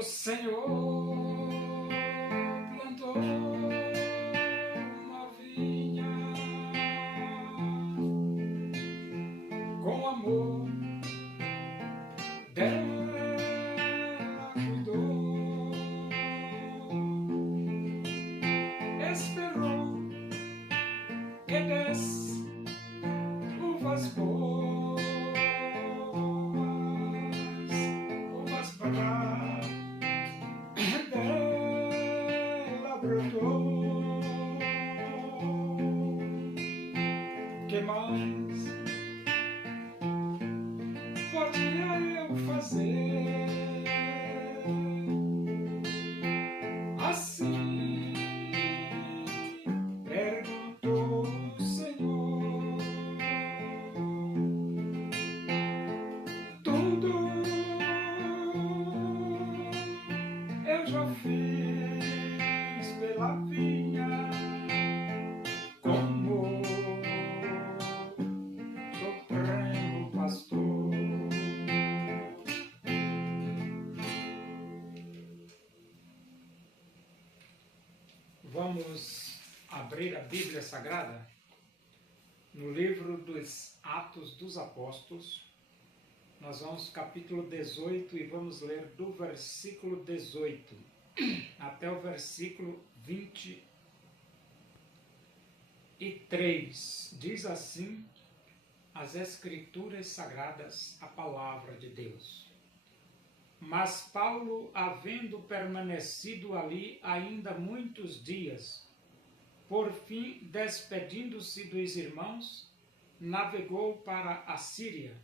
O Senhor plantou uma vinha com amor, dela cuidou, esperou que desse uvas boas, uvas para dela brotou. Que mais podia eu fazer? Assim perguntou o Senhor. Tudo eu já fiz pela vinha, como supremo pastor. Vamos abrir a Bíblia Sagrada no livro dos Atos dos Apóstolos. Nós vamos ao capítulo 18 e vamos ler do versículo 18 até o versículo 23. Diz assim as Escrituras Sagradas, a palavra de Deus. Mas Paulo, havendo permanecido ali ainda muitos dias, por fim, despedindo-se dos irmãos, navegou para a Síria,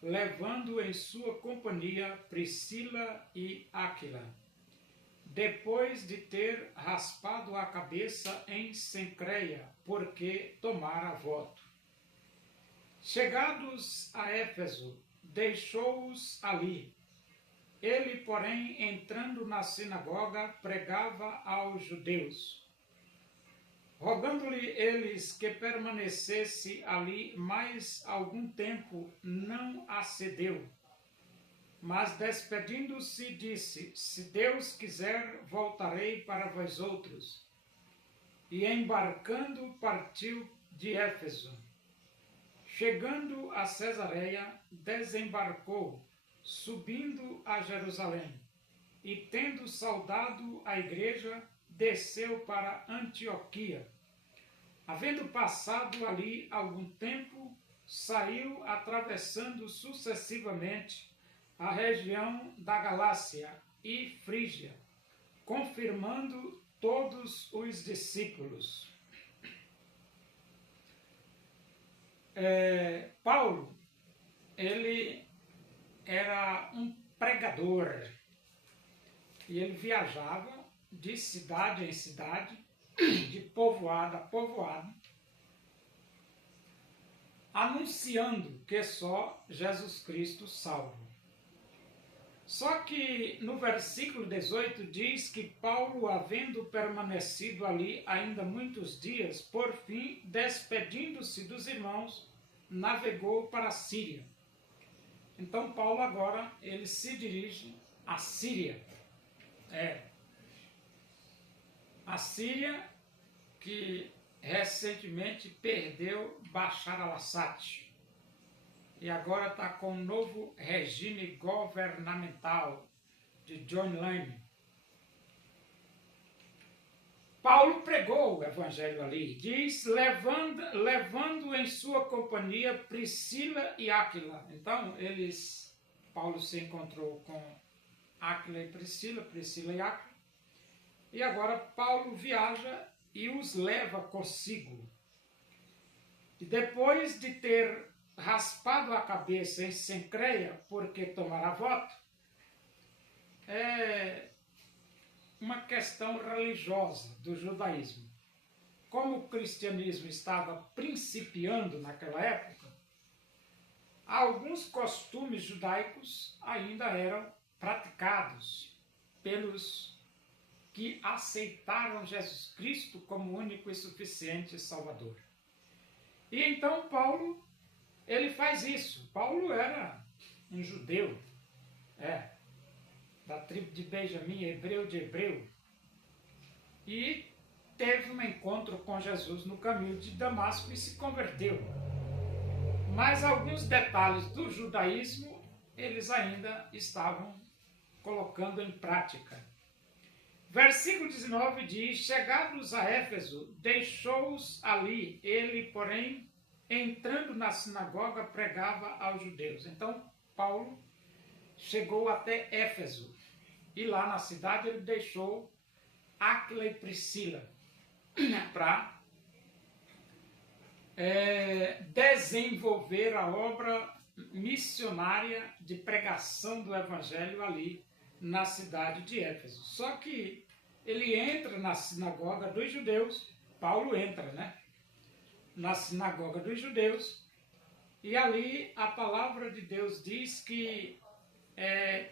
levando em sua companhia Priscila e Áquila, depois de ter raspado a cabeça em Cencreia, porque tomara voto. Chegados a Éfeso, deixou-os ali. Ele, porém, entrando na sinagoga, pregava aos judeus. Rogando-lhe eles que permanecesse ali mais algum tempo, não acedeu. Mas, despedindo-se, disse: Se Deus quiser, voltarei para vós outros. E, embarcando, partiu de Éfeso. Chegando a Cesareia, desembarcou, subindo a Jerusalém, e, tendo saudado a igreja, desceu para Antioquia. Havendo passado ali algum tempo, saiu atravessando sucessivamente a região da Galácia e Frígia, confirmando todos os discípulos. Paulo, ele era um pregador e ele viajava de cidade em cidade, de povoado a povoado, anunciando que só Jesus Cristo salva. Só que no versículo 18 diz que Paulo, havendo permanecido ali ainda muitos dias, por fim, despedindo-se dos irmãos, navegou para a Síria. Então Paulo agora, ele se dirige à Síria. A Síria que recentemente perdeu Bashar al-Assad e agora está com um novo regime governamental de John Lane. Paulo pregou o evangelho ali, diz, levando em sua companhia Priscila e Áquila. Então, Paulo se encontrou com Áquila e Priscila e Áquila, e agora Paulo viaja e os leva consigo. E depois de ter raspado a cabeça em Cencreia, porque tomara voto, é uma questão religiosa do judaísmo. Como o cristianismo estava principiando naquela época, alguns costumes judaicos ainda eram praticados pelos que aceitaram Jesus Cristo como único e suficiente Salvador. E então Paulo, ele faz isso. Paulo era um judeu, da tribo de Benjamim, hebreu de hebreu, e teve um encontro com Jesus no caminho de Damasco e se converteu. Mas alguns detalhes do judaísmo eles ainda estavam colocando em prática. Versículo 19 diz: chegados a Éfeso, deixou-os ali. Ele, porém, entrando na sinagoga, pregava aos judeus. Então, Paulo chegou até Éfeso. E lá na cidade ele deixou Áquila e Priscila para desenvolver a obra missionária de pregação do evangelho ali na cidade de Éfeso. Só que ele entra na sinagoga dos judeus, Paulo entra, né? Na sinagoga dos judeus, e ali a palavra de Deus diz que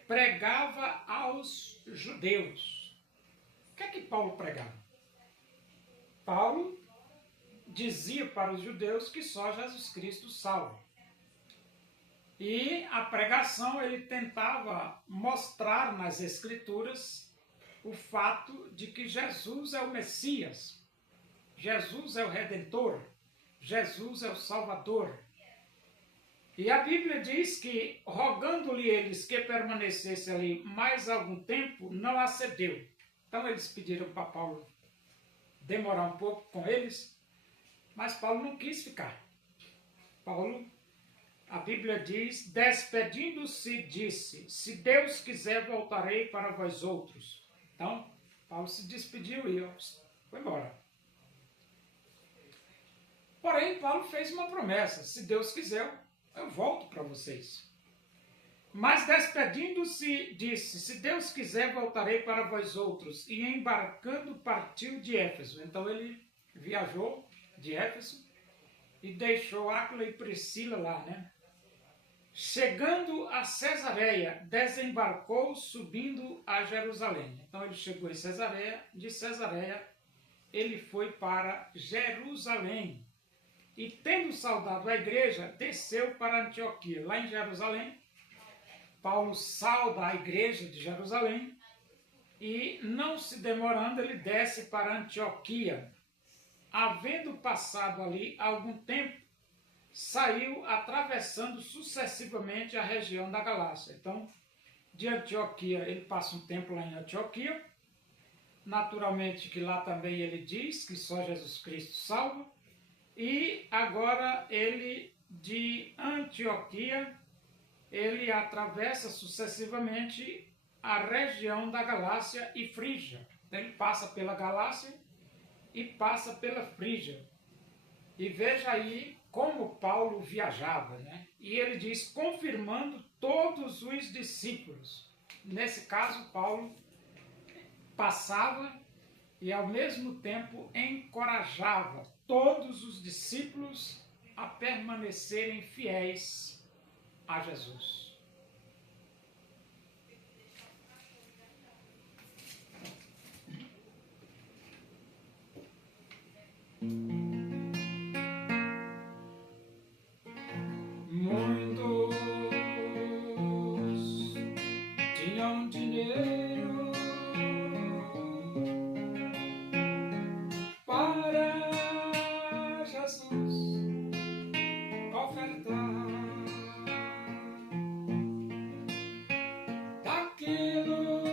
pregava aos judeus. O que é que Paulo pregava? Paulo dizia para os judeus que só Jesus Cristo salva. E a pregação ele tentava mostrar nas Escrituras o fato de que Jesus é o Messias, Jesus é o Redentor, Jesus é o Salvador. E a Bíblia diz que, rogando-lhe eles que permanecesse ali mais algum tempo, não acedeu. Então eles pediram para Paulo demorar um pouco com eles, mas Paulo não quis ficar. Paulo, a Bíblia diz, despedindo-se, disse: se Deus quiser, voltarei para vós outros. Então, Paulo se despediu e foi embora. Porém, Paulo fez uma promessa: se Deus quiser, eu volto para vocês. Mas despedindo-se, disse: se Deus quiser, voltarei para vós outros. E embarcando, partiu de Éfeso. Então ele viajou de Éfeso e deixou Áquila e Priscila lá, né? Chegando a Cesareia, desembarcou subindo a Jerusalém. Então ele chegou em Cesareia, de Cesareia ele foi para Jerusalém. E tendo saudado a igreja, desceu para Antioquia. Lá em Jerusalém, Paulo sauda a igreja de Jerusalém e, não se demorando, ele desce para Antioquia. Havendo passado ali algum tempo, saiu atravessando sucessivamente a região da Galácia. Então, de Antioquia, ele passa um tempo lá em Antioquia. Naturalmente que lá também ele diz que só Jesus Cristo salva. E agora ele, de Antioquia, ele atravessa sucessivamente a região da Galácia e Frígia. Ele passa pela Galácia e passa pela Frígia. E veja aí como Paulo viajava, né? E ele diz, confirmando todos os discípulos. Nesse caso, Paulo passava e ao mesmo tempo encorajava todos os discípulos a permanecerem fiéis a Jesus. Muitos tinham dinheiro para Jesus ofertar daquilo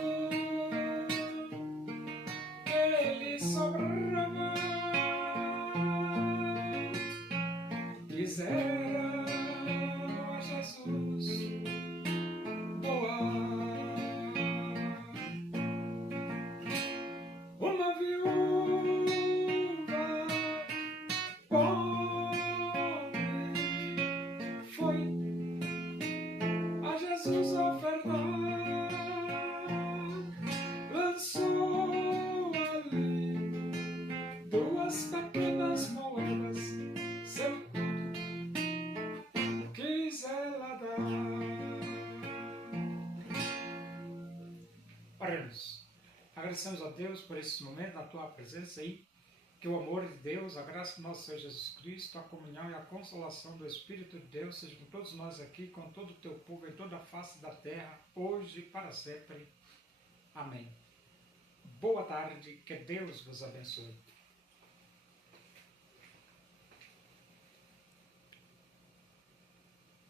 que lhe sobrava. Quiseram a Jesus doar. Uma viúva pobre foi a Jesus ofertar, lançou ali 2 pequenas moedas, seu tudo quis ela dar. Oremos. Agradecemos a Deus por esse momento, na tua presença aí, que o amor de Deus, a graça do nosso Senhor Jesus Cristo, a comunhão e a consolação do Espírito de Deus seja com todos nós aqui, com todo o teu povo em toda a face da terra, hoje e para sempre. Amém. Boa tarde, que Deus vos abençoe.